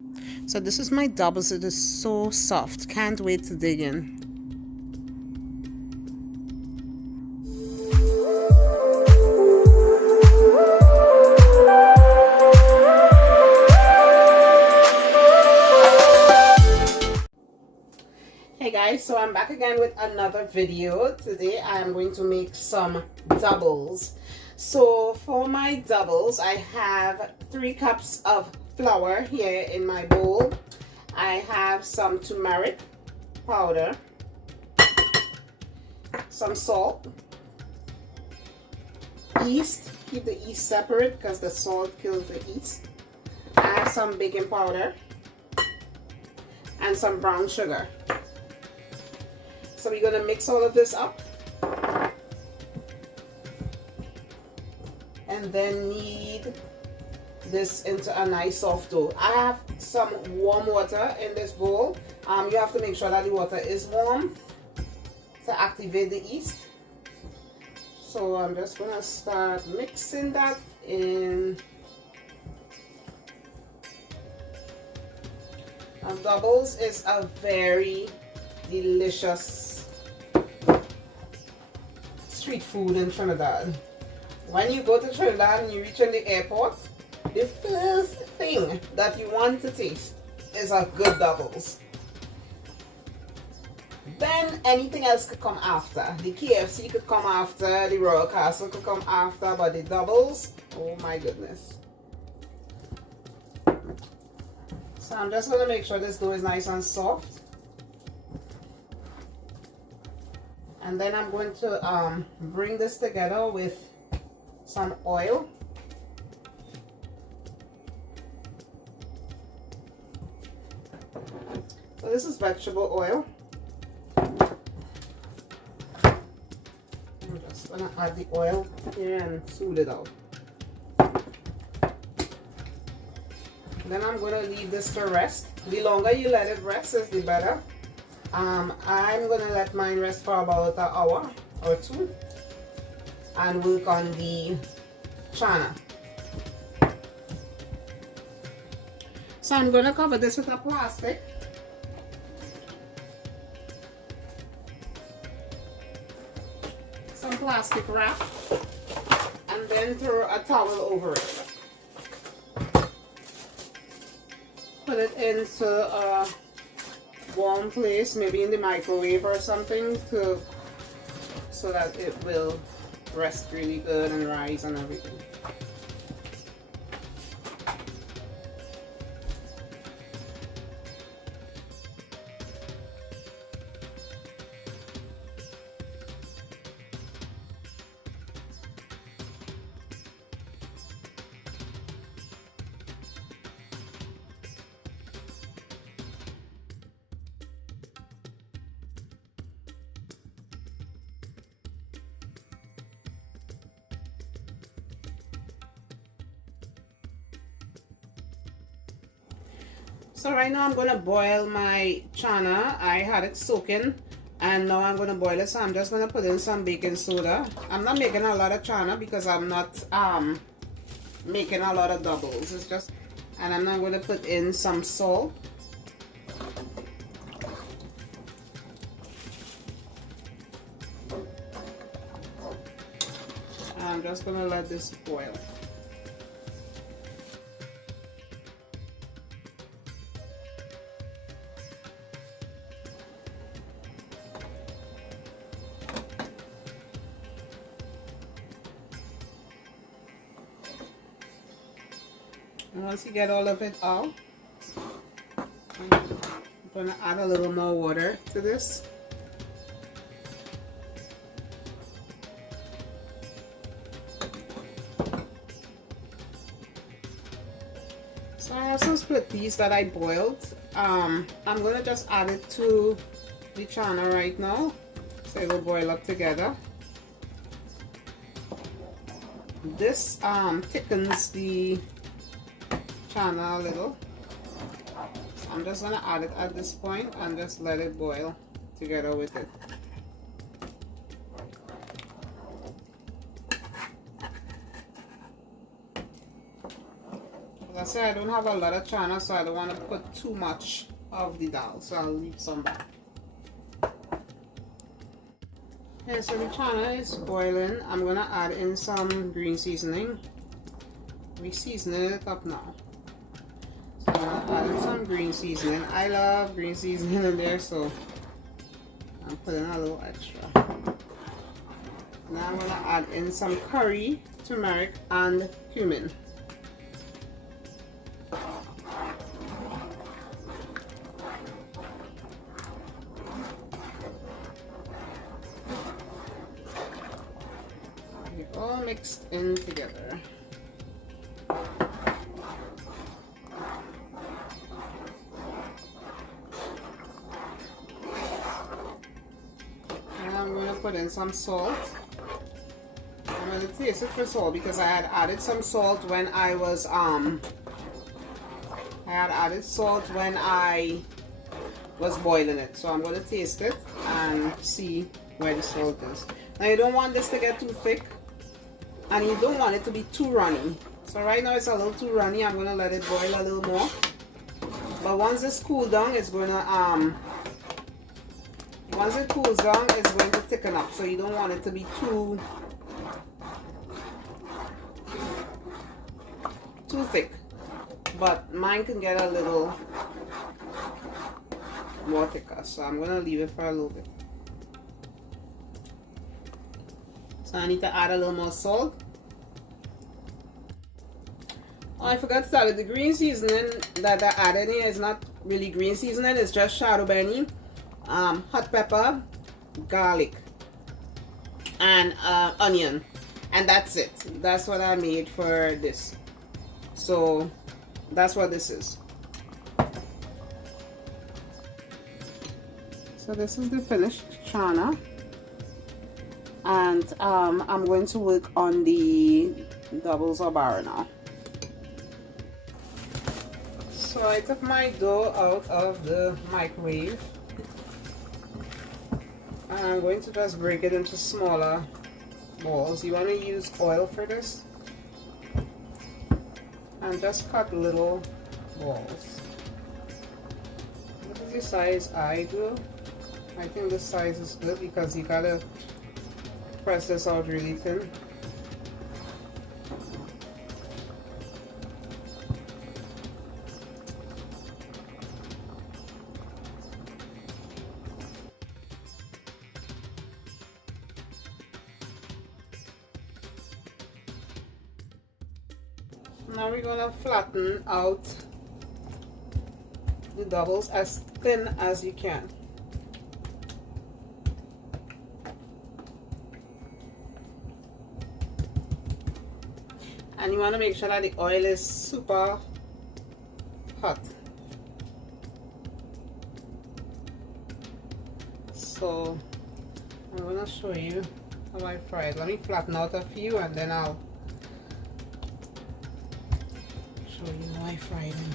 So this is my doubles. It is so soft. Can't wait to dig in. Hey guys, so I'm back again with another video. Today I am going to make some doubles. So for my doubles, I have 3 cups of flour here in my bowl. I have some turmeric powder, some salt, yeast. Keep the yeast separate because the salt kills the yeast. I have some baking powder and some brown sugar. So we're going to mix all of this up and then knead this into a nice soft dough. I have some warm water in this bowl. You have to make sure that the water is warm to activate the yeast. So I'm just going to start mixing that in. Doubles is a very delicious street food in Trinidad. When you go to Trinidad and you reach in the airport, the first thing that you want to taste is a good doubles. Then anything else could come after. The KFC could come after, the Royal Castle could come after, but the doubles, oh my goodness. So I'm just going to make sure this dough is nice and soft. And then I'm going to bring this together with some oil. So this is vegetable oil. I'm just going to add the oil here and soothe it out. Then I'm going to leave this to rest. The longer you let it rest is the better. I'm going to let mine rest for about an hour or 2 and work on the channa. So I'm going to cover this with a plastic. Some plastic wrap and then throw a towel over it. Put it into a warm place, maybe in the microwave or something, so that it will rest really good and rise and everything. So right now I'm going to boil my channa. I had it soaking and now I'm going to boil it. So I'm just going to put in some baking soda. I'm not making a lot of channa because I'm not making a lot of doubles. It's just, and I'm now going to put in some salt. I'm just going to let this boil. And once you get all of it out, I'm going to add a little more water to this. So I have some split peas that I boiled. I'm going to just add it to the channa right now, so it will boil up together. This thickens the channa a little. I'm just going to add it at this point and just let it boil together with it. say I don't have a lot of channa, so I don't want to put too much of the dal, so I'll leave some back. Okay, so the channa is boiling. I'm gonna add in some green seasoning. We're seasoning it up now. So I'm gonna add in some green seasoning. I love green seasoning in there, so I'm putting a little extra. Now I'm gonna add in some curry, turmeric, and cumin. All mixed in together. And I'm going to put in some salt. I'm going to taste it for salt because I had added some salt when I was boiling it. So I'm going to taste it and see where the salt is. Now you don't want this to get too thick. And you don't want it to be too runny. So right now it's a little too runny. I'm gonna let it boil a little more. But once it's cooled down, it's gonna once it cools down, it's going to thicken up. So you don't want it to be too thick. But mine can get a little more thicker. So I'm gonna leave it for a little bit. So I need to add a little more salt. Oh, I forgot to tell you, the green seasoning that I added in is not really green seasoning, it's just shadow benny, hot pepper, garlic, and onion. And that's it. That's what I made for this. So that's what this is. So this is the finished channa. And I'm going to work on the doubles or bara now. So I took my dough out of the microwave. And I'm going to just break it into smaller balls. You want to use oil for this. And just cut little balls. This is the size I do. I think this size is good because you gotta press this out really thin. Now we're gonna flatten out the doubles as thin as you can. And you want to make sure that the oil is super hot. So I'm going to show you how I fry it. Let me flatten out a few and then I'll show you how I fry them.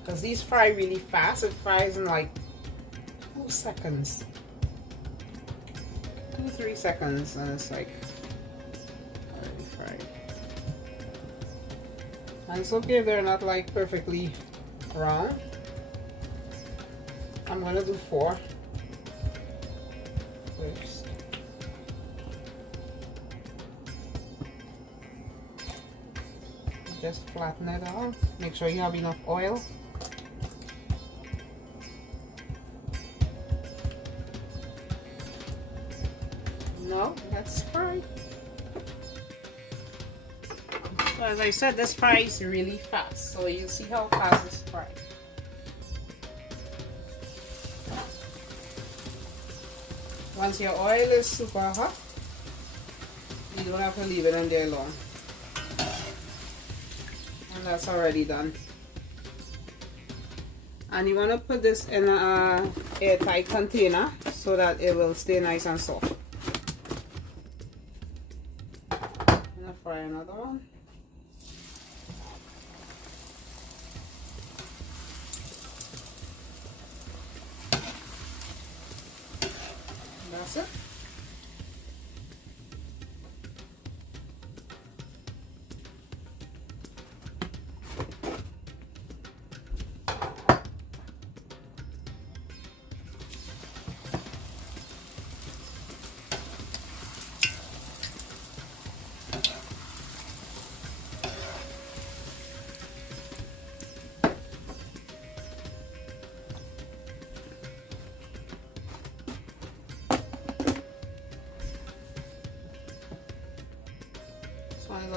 Because these fry really fast. It fries in like 2 seconds. 2-3 seconds and it's like already fried. And it's okay if they're not like perfectly brown. I'm gonna do 4 first. Just flatten it out. Make sure you have enough oil. No, that's fried. So as I said, this fries really fast, so you'll see how fast it's fried. Once your oil is super hot, you don't have to leave it in there long. And that's already done. And you want to put this in a airtight container so that it will stay nice and soft. I'm gonna fry another one. That's it.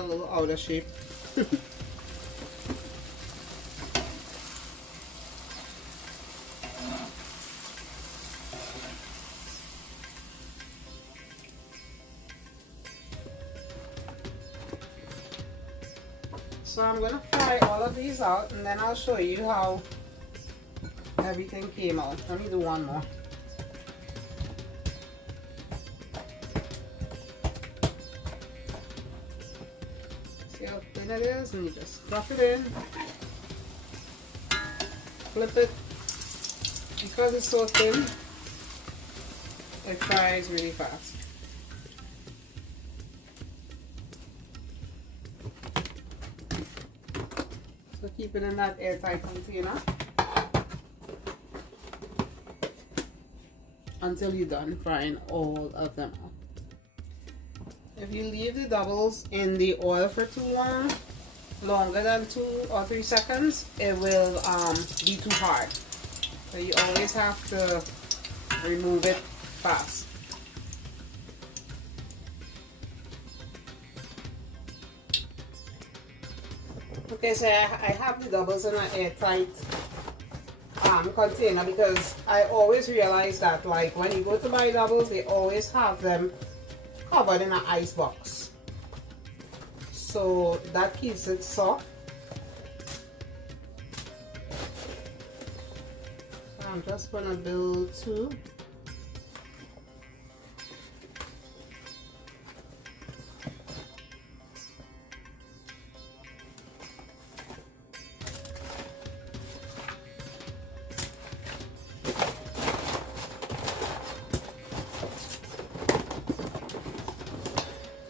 little out of shape. So I'm going to fry all of these out, and then I'll show you how everything came out. Let me do one more. See how thin it is? And you just stuff it in, flip it. Because it's so thin, it fries really fast. So keep it in that airtight container until you're done frying all of them up. If you leave the doubles in the oil for too long, longer than 2 or 3 seconds, it will be too hard. So you always have to remove it fast. Okay, so I have the doubles in an airtight container, because I always realize that, like, when you go to buy doubles, they always have them covered in an ice box, so that keeps it soft. So I'm just gonna build 2.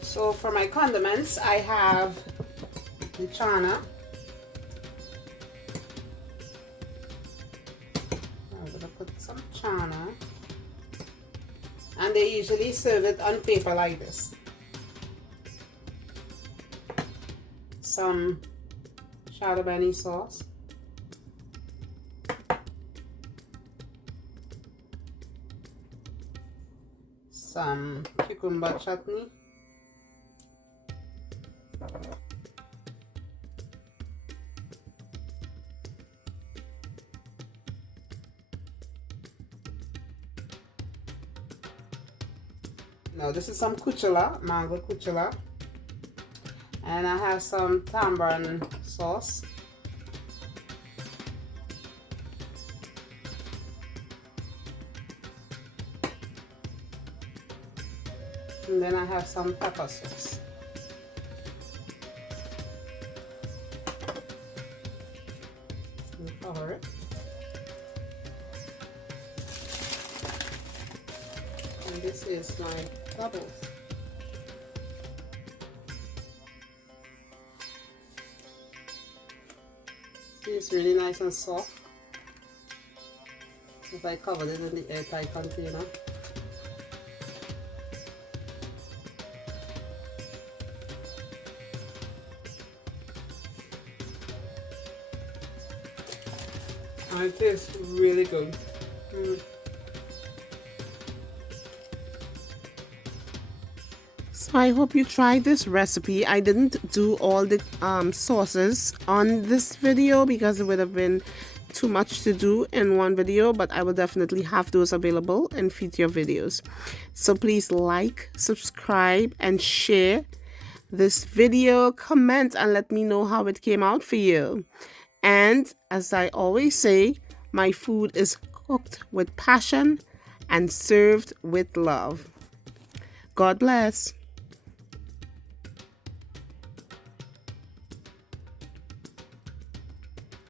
So for my condiments, I have the channa. I'm going to put some channa. And they usually serve it on paper like this. Some shadabani sauce. Some cucumber chutney. Now this is some kuchela, mango kuchela, and I have some tamarind sauce. And then I have some pepper sauce. Cover it. And this is my doubles. See, it's really nice and soft. If I covered it in the airtight container. And it tastes really good. So I hope you tried this recipe. I didn't do all the sauces on this video because it would have been too much to do in one video, but I will definitely have those available in future videos. So please like, subscribe, and share this video. Comment and let me know how it came out for you. And as I always say, my food is cooked with passion and served with love. God bless.